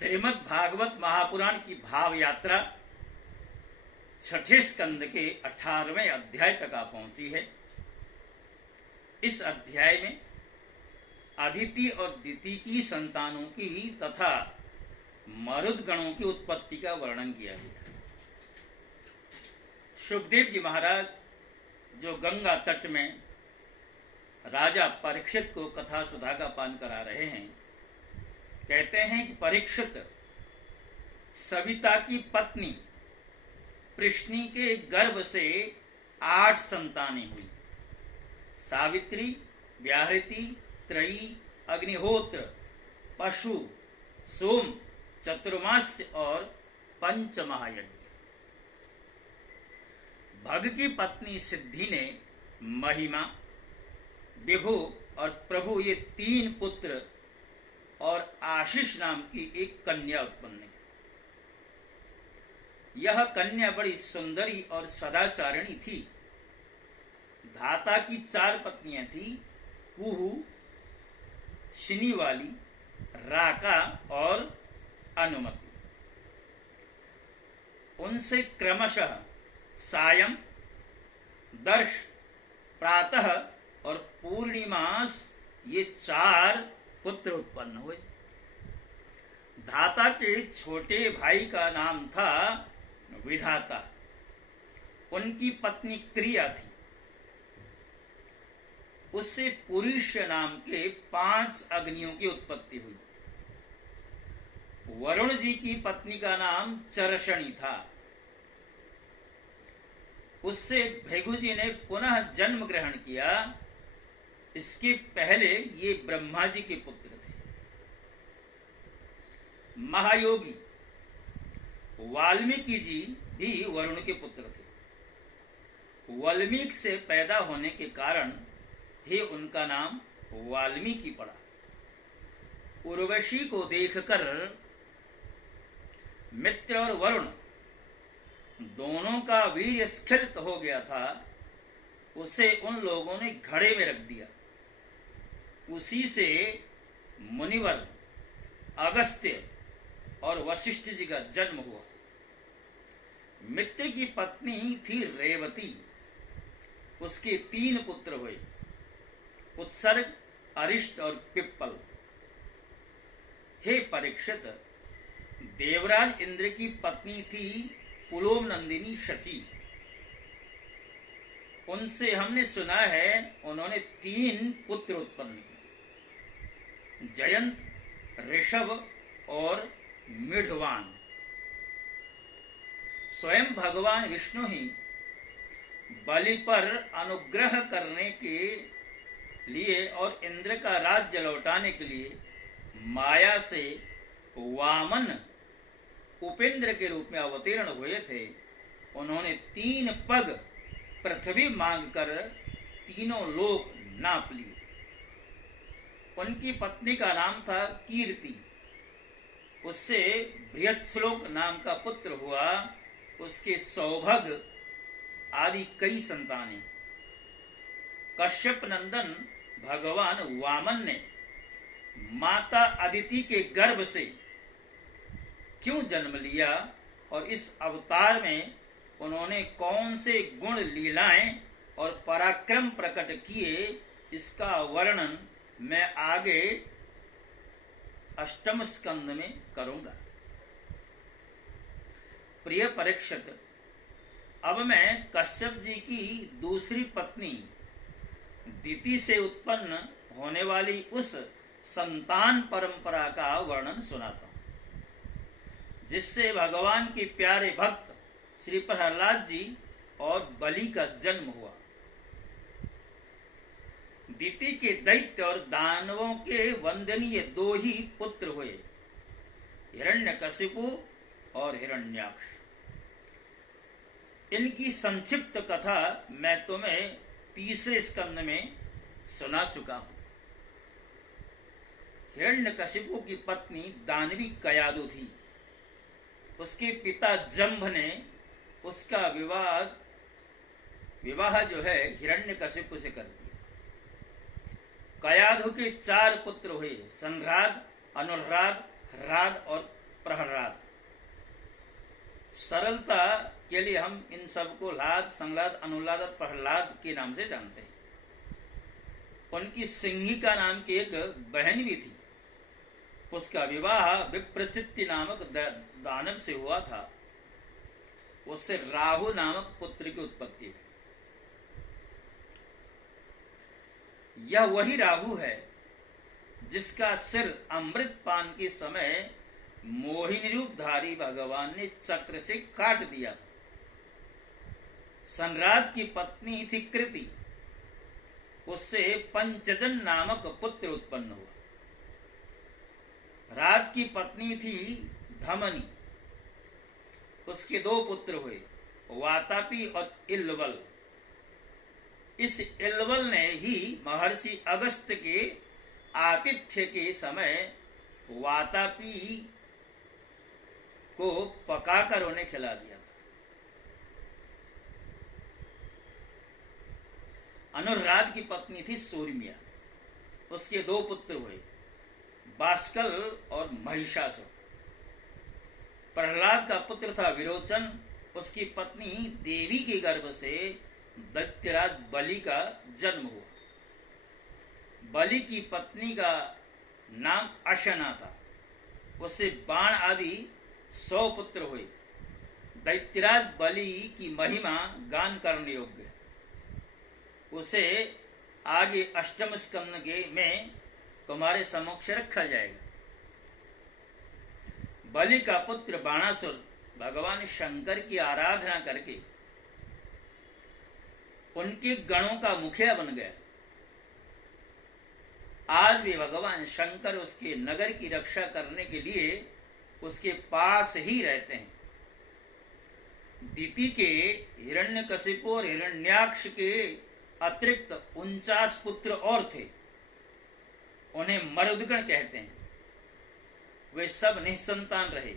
श्रीमद् भागवत महापुराण की भाव यात्रा छठे स्कंद के 18वें अध्याय तक आ पहुंची है। इस अध्याय में अदिति और दिति की संतानों की तथा मरुद गणों की उत्पत्ति का वर्णन किया गया। सुखदेव जी महाराज जो गंगा तट में राजा परीक्षित को कथा सुधा का पान करा रहे हैं, कहते हैं कि परीक्षित सविता की पत्नी प्रश्नी के गर्भ से 8 संतानें हुई। सावित्री, व्याहृति, त्रयी, अग्निहोत्र, पशु, सोम, चतुर्मास्य और पंचमहायज्ञ। भग की पत्नी सिद्धि ने महिमा, विभु और प्रभु ये 3 पुत्र और आशीष नाम की एक कन्या उत्पन्न की। यह कन्या बड़ी सुंदरी और सदाचारिणी थी। धाता की 4 पत्नियां थी, कुहू, शिनीवाली, राका और अनुमति। उनसे क्रमशः सायं, दर्श, प्रातः और पूर्णिमास ये 4 पुत्र उत्पन्न हुए। धाता के छोटे भाई का नाम था विधाता। उनकी पत्नी क्रिया थी। उससे पुरुष नाम के 5 अग्नियों की उत्पत्ति हुई। वरुण जी की पत्नी का नाम चरषणी था। उससे भृगु जी ने पुनः जन्म ग्रहण किया। इसके पहले ये ब्रह्मा जी के पुत्र थे। महायोगी वाल्मीकि जी भी वरुण के पुत्र थे। वाल्मीकि से पैदा होने के कारण ही उनका नाम वाल्मीकि पड़ा। उर्वशी को देखकर मित्र और वरुण दोनों का वीर्य स्खलित हो गया था। उसे उन लोगों ने घड़े में रख दिया। उसी से मुनिवर अगस्त्य और वशिष्ठ जी का जन्म हुआ। मित्र की पत्नी थी रेवती। उसके 3 पुत्र हुए, उत्सर्ग, अरिष्ट और पिप्पल। हे परीक्षित, देवराज इंद्र की पत्नी थी पुलोम नंदिनी शची। उनसे हमने सुना है उन्होंने 3 पुत्र उत्पन्न किए, जयंत, ऋषभ और मिढ़वान। स्वयं भगवान विष्णु ही बलि पर अनुग्रह करने के लिए और इंद्र का राज्य लौटाने के लिए माया से वामन उपेंद्र के रूप में अवतीर्ण हुए थे। उन्होंने 3 पग पृथ्वी मांगकर तीनों लोक नाप लिए। उनकी पत्नी का नाम था कीर्ति। उससे बृहत्श्लोक नाम का पुत्र हुआ। उसके सौभग आदि कई संतानें। कश्यप नंदन भगवान वामन ने माता अदिति के गर्भ से क्यों जन्म लिया और इस अवतार में उन्होंने कौन से गुण, लीलाएं और पराक्रम प्रकट किए, इसका वर्णन मैं आगे 8वें स्कंद में करूंगा। प्रिय परीक्षित, अब मैं कश्यप जी की दूसरी पत्नी दिति से उत्पन्न होने वाली उस संतान परंपरा का वर्णन सुनाता हूं, जिससे भगवान के प्यारे भक्त श्री प्रहलाद जी और बलि का जन्म हुआ। दिति के दैत्य और दानवों के वंदनीय 2 ही पुत्र हुए, हिरण्यकशिपु और हिरण्याक्ष। इनकी संक्षिप्त कथा मैं तुम्हें 3रे स्कंद में सुना चुका हूं। हिरण्यकशिपु की पत्नी दानवी कयादु थी। उसके पिता जंभ ने उसका विवाह जो है हिरण्यकशिपु से कर दिया। कयाधु के 4 पुत्र हुए, संराद, अनुराद, ह्राद और प्रहलाद। सरलता के लिए हम इन सबको लाद, संलाद, अनुलाद और प्रहलाद के नाम से जानते हैं। उनकी सिंहिका नाम की एक बहन भी थी। उसका विवाह विप्रचित्ति नामक दानव से हुआ था। उससे राहु नामक पुत्र की उत्पत्ति हुई। यह वही राहु है जिसका सिर अमृत पान के समय मोहिनी रूपधारी भगवान ने चक्र से काट दिया था। सनराज की पत्नी थी कृति। उससे पंचजन नामक पुत्र उत्पन्न हुआ। राज की पत्नी थी धमनी। उसके 2 पुत्र हुए, वातापी और इल्वल। इस इल्वल ने ही महर्षि अगस्त्य के आतिथ्य के समय वातापी को पकाकर उन्हें खिला दिया था। अनुराध की पत्नी थी सूर्मिया। उसके 2 पुत्र हुए, बाष्कल और महिषासुर। प्रहलाद का पुत्र था विरोचन। उसकी पत्नी देवी के गर्भ से दैत्यराज बलि का जन्म हुआ। बलि की पत्नी का नाम अशना था। उससे बाण आदि 100 पुत्र हुए। दैत्यराज बलि की महिमा गान करने योग्य है। उसे आगे अष्टम स्कंद में तुम्हारे समक्ष रखा जाएगा। बलि का पुत्र बाणासुर भगवान शंकर की आराधना करके उनके गणों का मुखिया बन गया। आज भी भगवान शंकर उसके नगर की रक्षा करने के लिए उसके पास ही रहते हैं। दिति के हिरण्यकशिपु और हिरण्याक्ष के अतिरिक्त 49 पुत्र और थे। उन्हें मरुदगण कहते हैं। वे सब निसंतान रहे।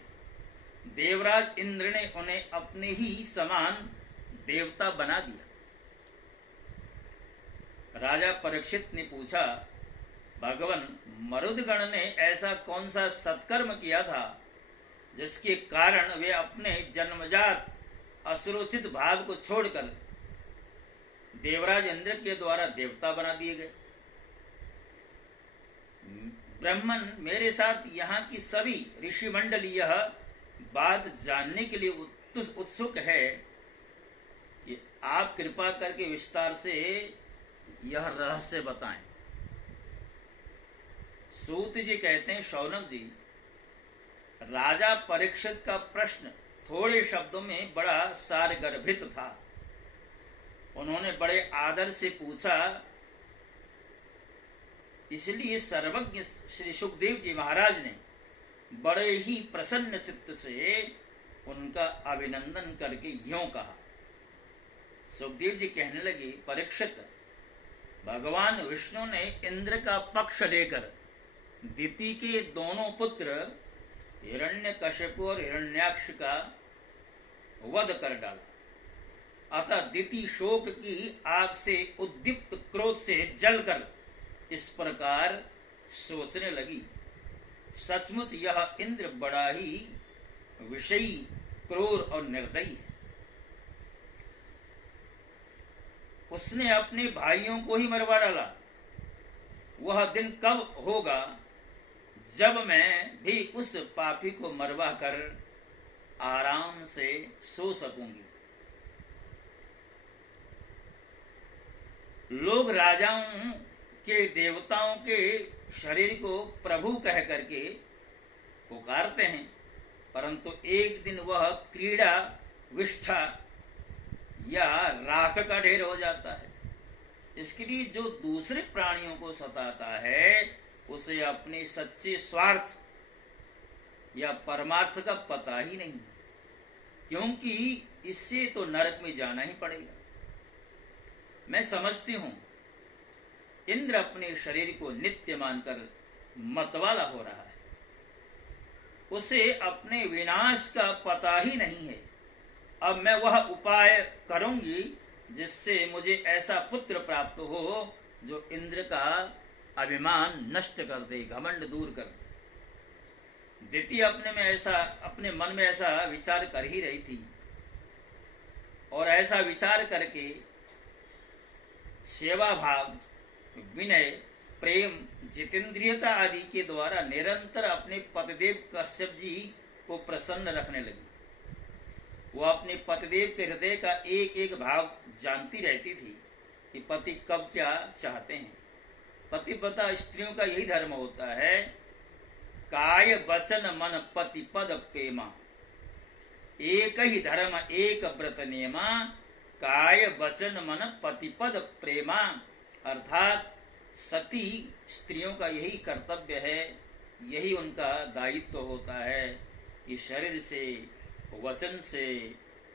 देवराज इंद्र ने उन्हें अपने ही समान देवता बना दिया। राजा परीक्षित ने पूछा, भगवान, मरुदगण ने ऐसा कौन सा सत्कर्म किया था जिसके कारण वे अपने जन्मजात असुरोचित भाव को छोड़कर देवराज इंद्र के द्वारा देवता बना दिए गए? ब्राह्मण, मेरे साथ यहाँ की सभी ऋषि मंडली यह बात जानने के लिए उत्सुक है कि आप कृपा करके विस्तार से यह रहस्य बताएं। सूत जी कहते हैं, शौनक जी, राजा परीक्षित का प्रश्न थोड़े शब्दों में बड़ा सारगर्भित था। उन्होंने बड़े आदर से पूछा। इसलिए सर्वज्ञ श्री सुखदेव जी महाराज ने बड़े ही प्रसन्न चित्त से उनका अभिनंदन करके यूं कहा। सुखदेव जी कहने लगे, परीक्षित, भगवान विष्णु ने इंद्र का पक्ष लेकर दिति के दोनों पुत्र हिरण्यकशिपु और हिरण्याक्ष का वध कर डाला। अतः दिति शोक की आग से उद्दीप्त क्रोध से जलकर इस प्रकार सोचने लगी, सचमुच यह इंद्र बड़ा ही विषयी, क्रूर और निर्दयी है। उसने अपने भाइयों को ही मरवा डाला। वह दिन कब होगा जब मैं भी उस पापी को मरवा कर आराम से सो सकूंगी। लोग राजाओं के, देवताओं के शरीर को प्रभु कह करके पुकारते हैं, परंतु एक दिन वह क्रीड़ा, विष्ठा या राख का ढेर हो जाता है। इसके लिए जो दूसरे प्राणियों को सताता है उसे अपने सच्चे स्वार्थ या परमार्थ का पता ही नहीं, क्योंकि इससे तो नरक में जाना ही पड़ेगा। मैं समझती हूं इंद्र अपने शरीर को नित्य मानकर मतवाला हो रहा है। उसे अपने विनाश का पता ही नहीं है। अब मैं वह उपाय करूंगी जिससे मुझे ऐसा पुत्र प्राप्त हो जो इंद्र का अभिमान नष्ट कर दे, घमंड दूर कर दे। दिति अपने मन में ऐसा विचार कर ही रही थी, और ऐसा विचार करके सेवा भाव, विनय, प्रेम, जितेंद्रियता आदि के द्वारा निरंतर अपने पतिदेव कश्यप जी को प्रसन्न रखने लगी। वो अपने पतिदेव के हृदय का एक एक भाव जानती रहती थी कि पति कब क्या चाहते हैं। पतिव्रता स्त्रियों का यही धर्म होता है, काय वचन मन पति पद प्रेमा, एक ही धर्म एक व्रत नेमा, काय वचन मन पति पद प्रेमा। अर्थात सती स्त्रियों का यही कर्तव्य है, यही उनका दायित्व होता है कि शरीर से, वचन से,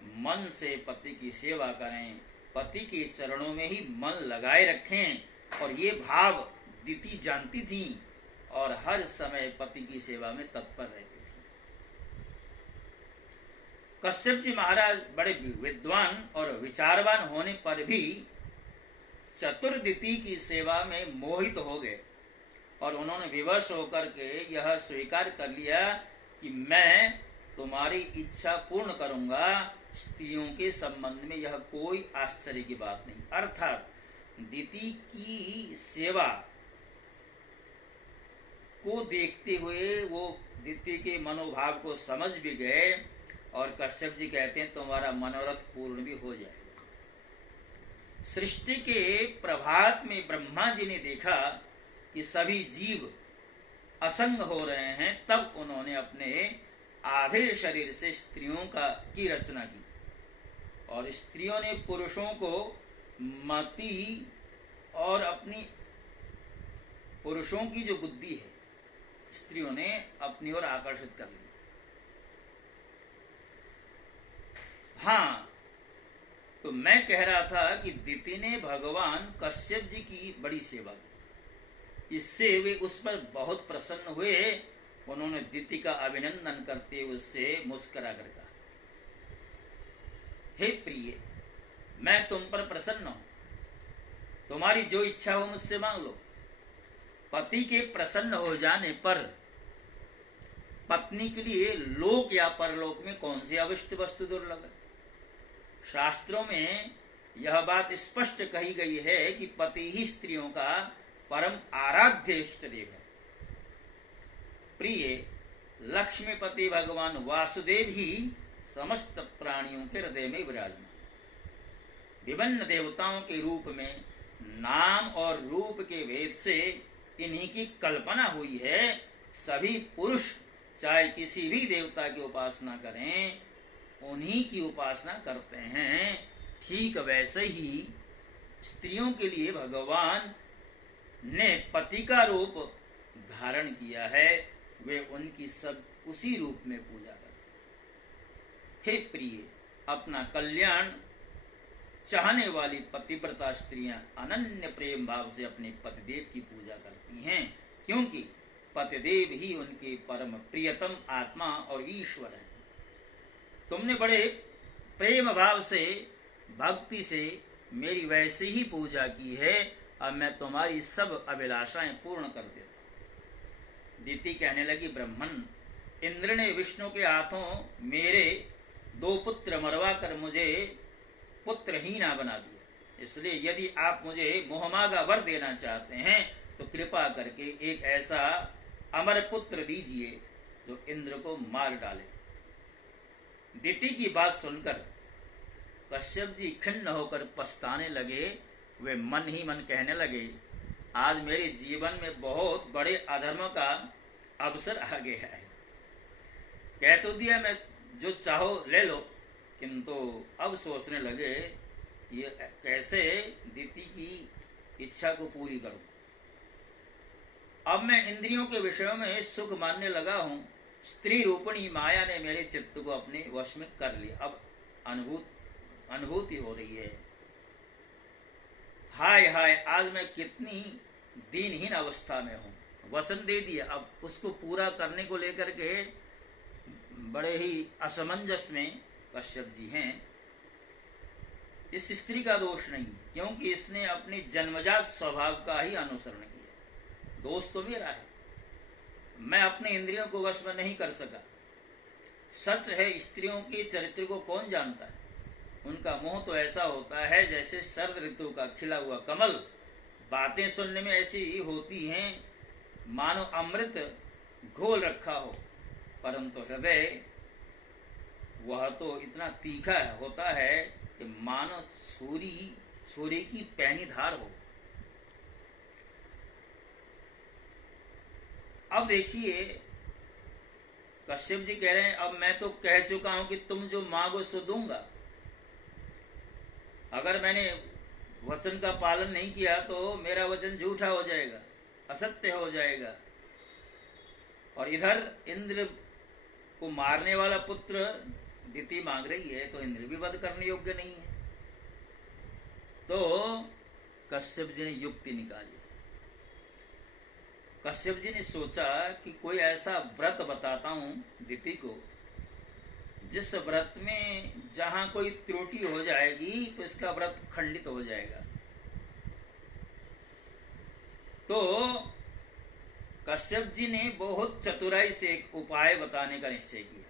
मन से पति की सेवा करें, पति के चरणों में ही मन लगाए रखें। और ये भाव दिति जानती थी और हर समय पति की सेवा में तत्पर रहती थी। कश्यप जी महाराज बड़े विद्वान और विचारवान होने पर भी चतुर्दिति की सेवा में मोहित हो गए, और उन्होंने विवश होकर के यह स्वीकार कर लिया कि मैं तुम्हारी इच्छा पूर्ण करूंगा, स्त्रियों के संबंध में यह कोई आश्चर्य की बात नहीं। अर्थात दिति की सेवा को देखते हुए वो दिति के मनोभाव को समझ भी गए, और कश्यप जी कहते हैं तुम्हारा मनोरथ पूर्ण भी हो जाएगा। सृष्टि के प्रभात में ब्रह्मा जी ने देखा कि सभी जीव असंग हो रहे हैं, तब उन्होंने अपने आधे शरीर से स्त्रियों की रचना की, और स्त्रियों ने पुरुषों को मति और अपनी पुरुषों की जो बुद्धि है स्त्रियों ने अपनी ओर आकर्षित कर ली। हाँ, तो मैं कह रहा था कि दिति ने भगवान कश्यप जी की बड़ी सेवा की, इससे वे उस पर बहुत प्रसन्न हुए। उन्होंने दिति का अभिनंदन करते हुए उससे मुस्कुरा कर कहा, हे प्रिय, मैं तुम पर प्रसन्न हूं, तुम्हारी जो इच्छा हो मुझसे मांग लो। पति के प्रसन्न हो जाने पर पत्नी के लिए लोक या परलोक में कौन सी अविष्ट वस्तु दुर्लभ है। शास्त्रों में यह बात स्पष्ट कही गई है कि पति ही स्त्रियों का परम आराध्य इष्ट देव है। प्रिय, लक्ष्मीपति भगवान वासुदेव ही समस्त प्राणियों के हृदय में विराजमान, विभिन्न देवताओं के रूप में नाम और रूप के भेद से इन्हीं की कल्पना हुई है। सभी पुरुष चाहे किसी भी देवता की उपासना करें, उन्हीं की उपासना करते हैं। ठीक वैसे ही स्त्रियों के लिए भगवान ने पति का रूप धारण किया है, वे उनकी सब उसी रूप में पूजा करते। हे प्रिय, अपना कल्याण चाहने वाली पतिव्रता स्त्रियां अनन्य प्रेम भाव से अपने पतिदेव की पूजा करती हैं, क्योंकि पतिदेव ही उनके परम प्रियतम आत्मा और ईश्वर है। तुमने बड़े प्रेम भाव से, भक्ति से मेरी वैसे ही पूजा की है, अब मैं तुम्हारी सब अभिलाषाएं पूर्ण कर देता हूं। दिति कहने लगी, ब्रह्मन, इंद्र ने विष्णु के हाथों मेरे 2 पुत्र मरवा कर मुझे पुत्रहीना बना दिया, इसलिए यदि आप मुझे मोहमागा वर देना चाहते हैं तो कृपा करके एक ऐसा अमर पुत्र दीजिए जो इंद्र को मार डाले। दिति की बात सुनकर कश्यप जी खिन्न होकर पछताने लगे। वे मन ही मन कहने लगे, आज मेरे जीवन में बहुत बड़े अधर्म का अवसर आ गया है। कह तो दिया मैं जो चाहो ले लो, किंतु अब सोचने लगे ये कैसे दिति की इच्छा को पूरी करूं। अब मैं इंद्रियों के विषयों में सुख मानने लगा हूं। स्त्री रूपणी माया ने मेरे चित्त को अपने वश में कर लिया। अब अनुभूति हो रही है, हाय हाय, आज मैं कितनी दीनहीन अवस्था में हूं। वचन दे दिया, अब उसको पूरा करने को लेकर के बड़े ही असमंजस में कश्यप जी हैं। इस स्त्री का दोष नहीं, क्योंकि इसने अपने जन्मजात स्वभाव का ही अनुसरण किया। दोष तो मेरा है। मैं अपने इंद्रियों को वश में नहीं कर सका। सच है, स्त्रियों के चरित्र को कौन जानता है। उनका मुंह तो ऐसा होता है जैसे शरद ऋतु का खिला हुआ कमल। बातें सुनने में ऐसी ही होती हैं मानो अमृत घोल रखा हो, परंतु हृदय वह तो इतना तीखा होता है कि मानो छुरी की पैनी धार हो। अब देखिए, कश्यप जी कह रहे हैं, अब मैं तो कह चुका हूं कि तुम जो मांगो सो दूंगा। अगर मैंने वचन का पालन नहीं किया तो मेरा वचन झूठा हो जाएगा, असत्य हो जाएगा। और इधर इंद्र को मारने वाला पुत्र दिति मांग रही है, तो इंद्र भी वध करने योग्य नहीं है। तो कश्यप जी ने युक्ति निकाली। कश्यप जी ने सोचा कि कोई ऐसा व्रत बताता हूं दिति को, जिस व्रत में जहां कोई त्रुटि हो जाएगी तो इसका व्रत खंडित हो जाएगा। तो कश्यप जी ने बहुत चतुराई से एक उपाय बताने का निश्चय किया।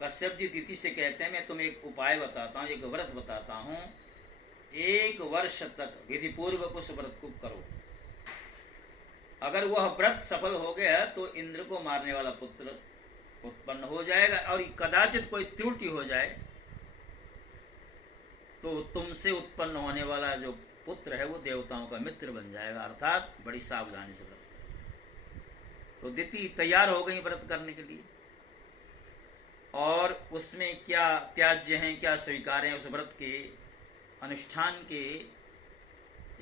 कश्यप जी दिति से कहते हैं, मैं तुम्हें एक उपाय बताता हूं, एक व्रत बताता हूं, 1 वर्ष तक विधि पूर्वक उस व्रत को करो। अगर वह व्रत सफल हो गया तो इंद्र को मारने वाला पुत्र उत्पन्न हो जाएगा, और कदाचित कोई त्रुटि हो जाए तो तुमसे उत्पन्न होने वाला जो पुत्र है वो देवताओं का मित्र बन जाएगा। अर्थात बड़ी सावधानी से व्रत करो। तो दिति तैयार हो गई व्रत करने के लिए, और उसमें क्या त्याज्य हैं क्या स्वीकार हैं, उस व्रत के अनुष्ठान के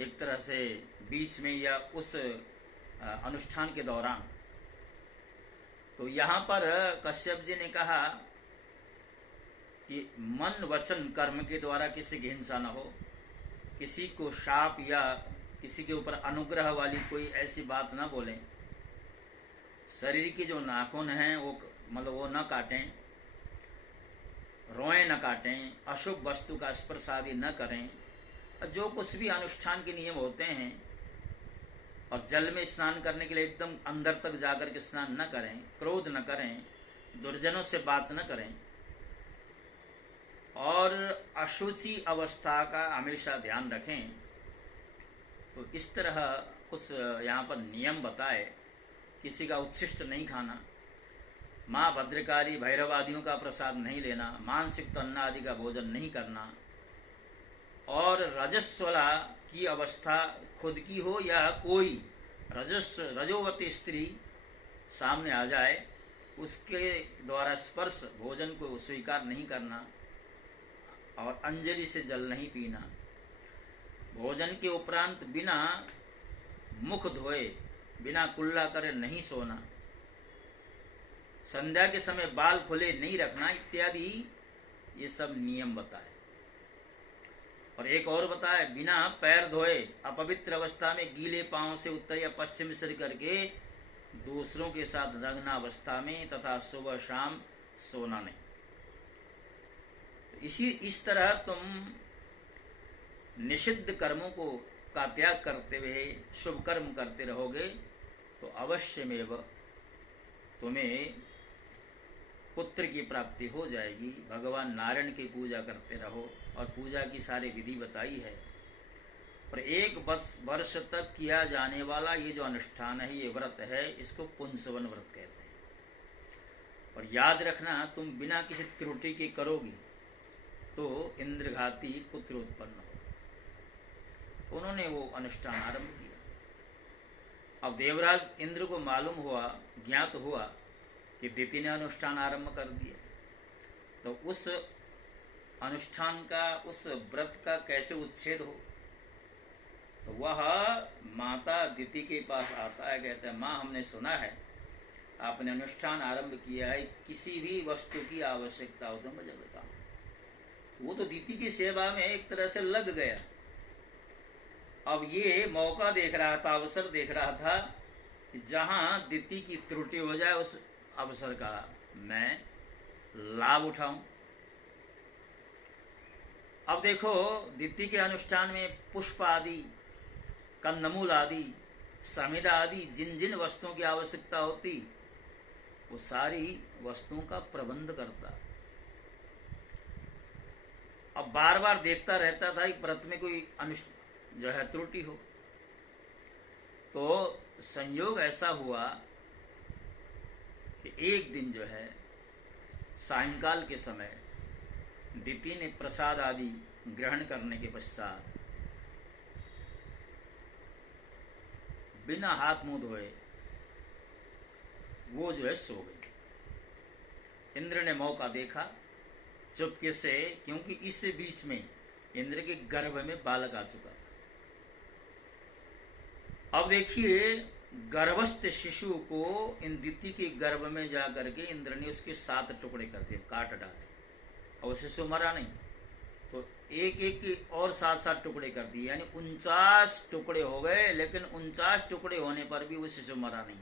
एक तरह से बीच में या उस अनुष्ठान के दौरान। तो यहाँ पर कश्यप जी ने कहा कि मन वचन कर्म के द्वारा किसी की हिंसा न हो, किसी को शाप या किसी के ऊपर अनुग्रह वाली कोई ऐसी बात न बोलें, शरीर की जो नाखून हैं वो वो न काटें, रोएं न काटें, अशुभ वस्तु का स्पर्श आदि न करें, जो कुछ भी अनुष्ठान के नियम होते हैं, और जल में स्नान करने के लिए एकदम अंदर तक जाकर के स्नान न करें, क्रोध न करें, दुर्जनों से बात न करें, और अशुचि अवस्था का हमेशा ध्यान रखें। तो इस तरह कुछ यहाँ पर नियम बताए। किसी का उच्छिष्ट नहीं खाना, माँ भद्रकाली भैरव आदियों का प्रसाद नहीं लेना, मांसिक अन्न आदि का भोजन नहीं करना, और रजस्वला की अवस्था खुद की हो या कोई रजोवती स्त्री सामने आ जाए उसके द्वारा स्पर्श भोजन को स्वीकार नहीं करना, और अंजलि से जल नहीं पीना, भोजन के उपरांत बिना मुख धोए बिना कुल्ला करे नहीं सोना, संध्या के समय बाल खुले नहीं रखना, इत्यादि ये सब नियम बताए। और एक और बताए, बिना पैर धोए अपवित्र अवस्था में गीले पांव से उत्तर या पश्चिम सिर करके दूसरों के साथ रंगना अवस्था में तथा सुबह शाम सोना नहीं। तो इस तरह तुम निषिद्ध कर्मों को का त्याग करते हुए शुभ कर्म करते रहोगे तो अवश्यमेव तुम्हें पुत्र की प्राप्ति हो जाएगी। भगवान नारायण की पूजा करते रहो, और पूजा की सारी विधि बताई है। और 1 वर्ष तक किया जाने वाला ये जो अनुष्ठान है, ये व्रत है, इसको पुंसवन व्रत कहते हैं। और याद रखना, तुम बिना किसी त्रुटि के करोगी तो इंद्रघाती पुत्र उत्पन्न हो। तो उन्होंने वो अनुष्ठान आरंभ किया। अब देवराज इंद्र को मालूम हुआ, ज्ञात हुआ कि दिति ने अनुष्ठान आरंभ कर दिया। तो उस अनुष्ठान का, उस व्रत का कैसे उच्छेद हो। तो वह माता दिति के पास आता है, कहता है, माँ हमने सुना है आपने अनुष्ठान आरंभ किया है, किसी भी वस्तु की आवश्यकता हो तो मुझे बताओ। तो वो तो दिति की सेवा में एक तरह से लग गया। अब ये मौका देख रहा था, अवसर देख रहा था कि जहां दिति की त्रुटि हो जाए उस अवसर का मैं लाभ उठाऊं। अब देखो, दिति के अनुष्ठान में पुष्प आदि, कंदमूल आदि समिधा आदि जिन जिन वस्तुओं की आवश्यकता होती वो सारी वस्तुओं का प्रबंध करता। अब बार बार देखता रहता था कि व्रत में कोई जो है त्रुटि हो। तो संयोग ऐसा हुआ कि एक दिन जो है सायंकाल के समय दिति ने प्रसाद आदि ग्रहण करने के पश्चात बिना हाथ मुंह धोए वो जो है सो गई। इंद्र ने मौका देखा चुपके से, क्योंकि इस बीच में इंद्र के गर्भ में बालक आ चुका था। अब देखिए गर्भस्थ शिशु को इन दिति के गर्भ में जाकर के इंद्र ने उसके 7 टुकड़े कर दिए, काट डाले, और शिशु मरा नहीं। तो एक एक और 7 टुकड़े कर दिए, यानी 49 टुकड़े हो गए। लेकिन 49 टुकड़े होने पर भी वो शिशु मरा नहीं।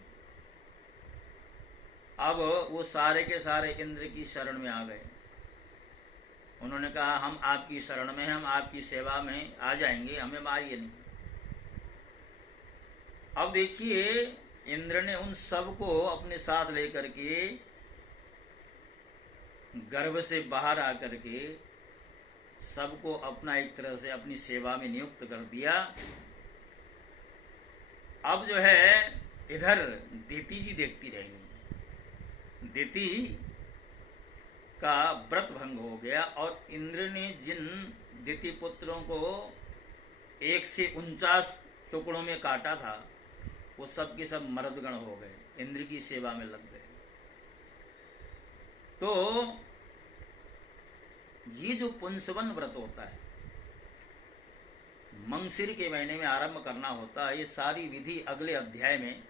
अब वो सारे के सारे इंद्र की शरण में आ गए। उन्होंने कहा हम आपकी शरण में, हम आपकी सेवा में आ जाएंगे, हमें मारिए नहीं। अब देखिए इंद्र ने उन सब को अपने साथ लेकर के गर्भ से बाहर आकर के सबको अपना एक तरह से अपनी सेवा में नियुक्त कर दिया। अब जो है इधर दिति जी देखती रहेंगी। दिति का व्रत भंग हो गया और इंद्र ने जिन दिति पुत्रों को 1 से 49 टुकड़ों में काटा था वो सब के सब मर्दगण हो गए, इंद्र की सेवा में लग गए। तो ये जो पुंसवन व्रत होता है, मंगसिर के महीने में आरंभ करना होता है, ये सारी विधि अगले अध्याय में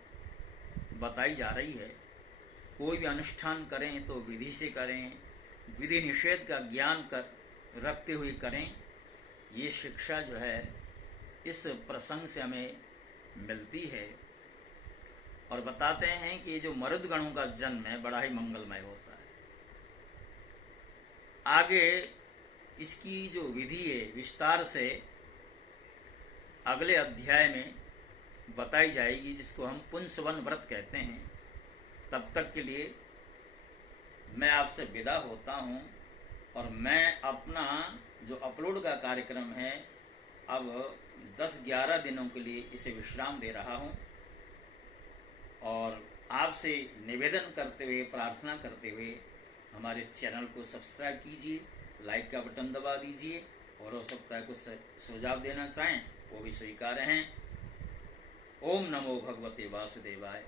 बताई जा रही है। कोई भी अनुष्ठान करें तो विधि से करें, विधि निषेध का ज्ञान रखते हुए करें। ये शिक्षा जो है इस प्रसंग से हमें मिलती है। और बताते हैं कि जो मरुदगणों का जन्म है बड़ा ही मंगलमय होता है। आगे इसकी जो विधि है विस्तार से अगले अध्याय में बताई जाएगी, जिसको हम पुंसवन व्रत कहते हैं। तब तक के लिए मैं आपसे विदा होता हूं और मैं अपना जो अपलोड का कार्यक्रम है अब 10-11 दिनों के लिए इसे विश्राम दे रहा हूं। और आपसे निवेदन करते हुए, प्रार्थना करते हुए हमारे चैनल को सब्सक्राइब कीजिए, लाइक का बटन दबा दीजिए, और हो सकता है कुछ सुझाव देना चाहें वो भी स्वीकार हैं। ओम नमो भगवते वासुदेवाय।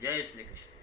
जय श्री कृष्ण।